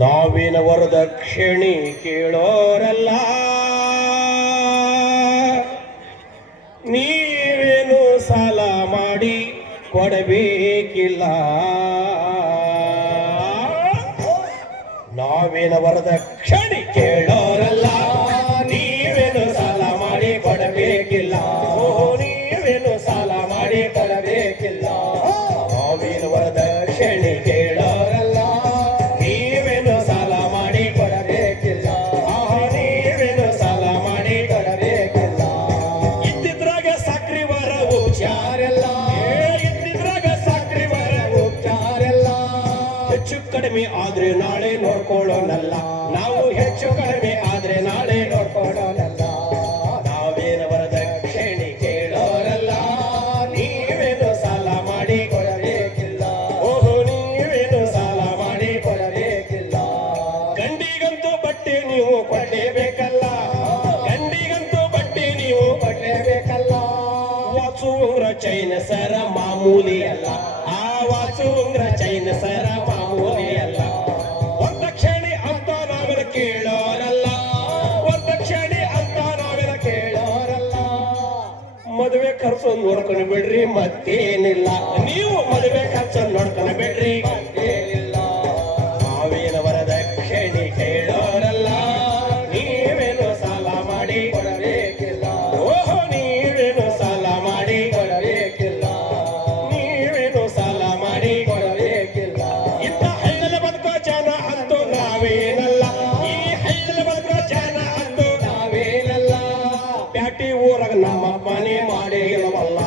ನಾವಿನ ವರದಕ್ಷಿಣೆ ಕೇಳೋರಲ್ಲ, ನೀವೇನು ಸಾಲ ಮಾಡಿ ಕೊಡಬೇಕಿಲ್ಲ. ನಾವಿನ ವರದಕ್ಷಿಣೆ ಕೇಳೋರಲ್ಲ, ನೀವೇನು ಸಾಲ ಮಾಡಿ ಕೊಡಬೇಕಿಲ್ಲ. ನೀವೇನು ಸಾಲ ಮಾಡಿ ಕೊಡಬೇಕಿಲ್ಲ. ನಾವಿನ ವರದಕ್ಷಿಣೆ ಕೇಳೋರಲ್ಲ, ನೀವೇನು ಸಾಲ ಮಾಡಿ ಕೊಡಬೇಕಿಲ್ಲ. ನೀವೇನು ಸಾಲ ಮಾಡಿ ಕೊಡಬೇಕಿಲ್ಲ. ಇದ್ದಿದ್ರಾಗ ಸಕ್ರಿ ವರ ಉಪಚಾರೆಲ್ಲ, ಇದ್ದಿದ್ರಾಗ ಸಕ್ರಿ ವರ ಉಪಚಾರೆಲ್ಲ. ಹೆಚ್ಚು ಕಡಿಮೆ ಆದ್ರೆ ನಾಳೆ ನೋಡ್ಕೊಳ್ಳೋಣಲ್ಲ, ನಾವು ಹೆಚ್ಚು ಕಡಿಮೆ ಆದ್ರೆ ನಾಳೆ ನೋಡ್ಕೊಳ್ಳೋಣಲ್ಲ. ನಾವೇನು ವರದಕ್ಷಿಣೆ ಕೇಳೋರಲ್ಲ, ನೀವೇನು ಸಾಲ ಮಾಡಿ ಕೊಡಬೇಕಿಲ್ಲ. ನೀವೇನು ಸಾಲ ಮಾಡಿ ಕೊಡಬೇಕಿಲ್ಲ. ಗಂಡಿಗಂತೂ ಬಟ್ಟೆ ನೀವು ಕೊಡಲೇಬೇಕಲ್ಲ, ಗಂಡಿಗಂತೂ ಬಟ್ಟೆ ನೀವು ಕೊಡಲೇಬೇಕಲ್ಲ. ವಾಚು ಉಂಗ್ರ ಚೈನ ಸರ ಮಾಮೂಲಿ ಅಲ್ಲ, ಆ ವಾಚು ಉಂಗ್ರ ಚೈನ ಸರ ಮಾಮೂಲಿ ಅಲ್ಲ. ವರದಕ್ಷಿಣೆ ಅಂತ ನಾವೆಲ್ಲ ಕೇಳೋರಲ್ಲ, ವರದಕ್ಷಿಣೆ ಅಂತ ನಾವೆಲ್ಲ ಕೇಳೋರಲ್ಲ. ಮದುವೆ ಖರ್ಚು ನೋಡ್ಕೊಂಡು ಬಿಡ್ರಿ ಮತ್ತೇನಿಲ್ಲ, ನೀವು ಮದುವೆ ಖರ್ಚು ನೋಡ್ಕೊಂಡು ಬಿಡ್ರಿ ಮತ್ತೇನಿಲ್ಲ. ನಾವೇನ ವರದಕ್ಷಿಣೆ ಕೇಳೋರಲ್ಲ, ನೀವೇನು ಸಾಲ ಮಾಡಿ ಕೊಡಬೇಕಿಲ್ಲ. ನೀವೇನು ಸಾಲ ಮಾಡಿ ಕೊಡಬೇಕಿಲ್ಲ. ನೀವೇನು ಸಾಲ ಮಾಡಿ ಕೊಡಬೇಕಿಲ್ಲ. ಇಂಥ ಹಳ್ಳಿಯಲ್ಲಿ ಬದುಕೋ ಜನ ಅಂತೂ ನಾವೇನಲ್ಲ, ಈ ಹಳ್ಳಿಯಲ್ಲಿ ಬದುಕೋ ಜನ ಅಂತೂ ನಾವೇನಲ್ಲ. ಪ್ಯಾಟಿ ಊರಾಗ ನಮ್ಮ ಮನೆ ಮಾಡೇ ಇಲ್ವಲ್ಲ,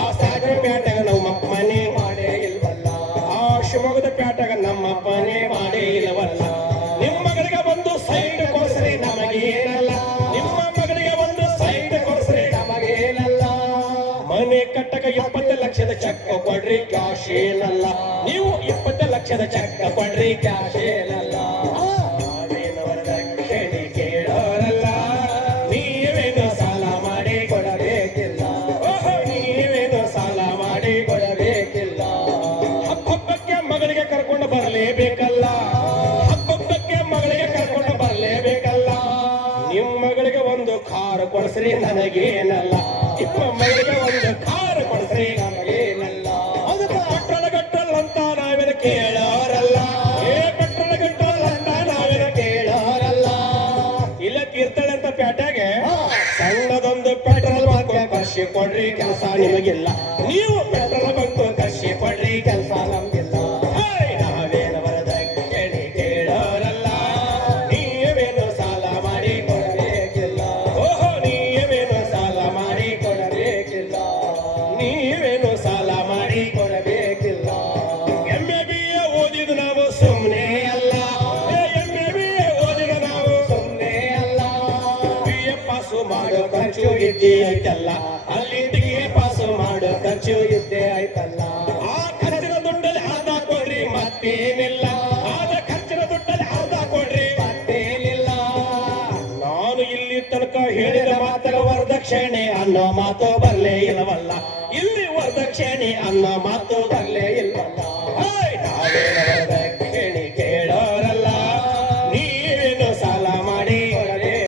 ಆ ಸಾಗರ ಪ್ಯಾಟಾಗ ನಮ್ಮ ಮನೆ ಮಾಡೇ ಇಲ್ವಲ್ಲ, ಆ ಶಿವಮೊಗ್ಗದ ಪ್ಯಾಟಾಗ ನಮ್ಮ ಮನೆ ಮಾಡೇ ಇಲ್ವಲ್ಲ. ನಿಮ್ಮ ಮಗಳಿಗೆ ಒಂದು ಸೈಟ್ ಕೊಡಿಸ್ರಿ ನಮಗೇನಲ್ಲ, ನಿಮ್ಮ ಮಗಳಿಗೆ ಒಂದು ಸೈಟ್ ಕೊಡಿಸ್ರಿ ನಮಗೇನಲ್ಲ. ಮನೆ ಕಟ್ಟಕ 20 ಲಕ್ಷದ ಚೆಕ್ ಕೊಡ್ರಿ ಕ್ಯಾಶ್ ಏನಲ್ಲ, ನೀವು 20 ಲಕ್ಷದ ಚೆಕ್ ಕೊಡ್ರಿ ಕ್ಯಾಶ್ ಏನಲ್ಲ. ನಾವೇನು ವರದಕ್ಷಿಣೆ ಕೇಳೋರಲ್ಲ, ನೀವೇನು ಸಾಲ ಮಾಡಿ ಕೊಡಬೇಕಿಲ್ಲ. ನೀವೇನು ಸಾಲ ಮಾಡಿ ಕೊಡಬೇಕಿಲ್ಲ. ಹಬ್ಬಕ್ಕೆ ಮಗಳಿಗೆ ಕರ್ಕೊಂಡು ಬರಲೇಬೇಕಲ್ಲ, ಹಬ್ಬಕ್ಕೆ ಮಗಳಿಗೆ ಕರ್ಕೊಂಡು ಬರಲೇಬೇಕಲ್ಲ. ನಿಮ್ಮ ಮಗಳಿಗೆ ಒಂದು ಕಾರ್ ಕೊಡಿಸ್ರಿ ನನಗೇನಲ್ಲ, ನಿಮ್ಮ ಮಗಳಿಗೆ ಒಂದು ಕಾರ್ ಕೊಡಿಸ್ರಿ ನಮಗೇನಲ್ಲ. ಅದಕ್ಕೆ ಪೆಟ್ರೋಲ್ ಗಟ್ಟಲ್ ಅಂತ ನಾವೆಲ್ಲ ಕೇಳೋರಲ್ಲ, ಪೆಟ್ರೋಲ್ ಗಟ್ಟಲ್ ಅಂತ ನಾವೆಲ್ಲ ಕೇಳೋರಲ್ಲ. ಇಲ್ಲ ತೀರ್ಥಳೆ ಅಂತ ಪ್ಯಾಟ್ಯಾಗೆ ಸಣ್ಣದೊಂದು ಪೆಟ್ರೋಲ್ ಬಂಕ್ ಕರ್ಸಿ ಕೊಡ್ರಿ, ಕೆಲಸ ನಿಮಗಿಲ್ಲ. ನೀವು ಪೆಟ್ರೋಲ್ ಬಂಕ್ ಕರ್ಸಿ ಕೊಡ್ರಿ, ಕೆಲಸ ನಮಗಿಲ್ಲ. ನಾವೇನು ವರದಕ್ಷಿಣೆ ಕೇಳೋರಲ್ಲ, ನೀವೇನು ಸಾಲ ಮಾಡಿ ಕೊಡಬೇಕಿಲ್ಲ. ನೀವೇನು ಸಾಲ ಮಾಡಿ ಕೊಡಬೇಕಿಲ್ಲ. ನೀವೇನು ಸಾಲ ಮಾಡಿ ಕೊಡಬೇಕಿಲ್ಲ. MA ಓದಿದ ನಾವು ಸುಮ್ಮನೆ ಅಲ್ಲ, MA ಓದಿದ ನಾವು ಸುಮ್ಮನೆ ಅಲ್ಲ. BA ಪಾಸು ಮಾಡೋ ಖರ್ಚು ಇದ್ದೇ ಐತಲ್ಲ, ಅಲ್ಲಿ ಡಿಗ್ರಿ ಪಾಸು ಮಾಡೋ ಖರ್ಚು ಇದ್ದೇ ಐತಲ್ಲ. ಆ ಖರ್ಚಿನ ದುಡ್ಡಲ್ಲಿ ಅರ್ಧ ಕೊಡ್ರಿ ಮತ್ತೇನಿಲ್ಲ, ಆದ ಖರ್ಚಿನ ದುಡ್ಡಲ್ಲಿ ಅರ್ಧ ಕೊಡ್ರಿ ಮತ್ತೇನಿಲ್ಲ. ನಾನು ಇಲ್ಲಿ ತನಕ ಹೇಳಿದ ಮಾತಲ್ಲ, ವರದಕ್ಷಿಣೆ ಅನ್ನೋ ಮಾತು ಬರಲೇ ಇಲ್ಲವಲ್ಲ, ಇಲ್ಲಿ ವರದಕ್ಷಿಣೆ ಅನ್ನೋ ಮಾತು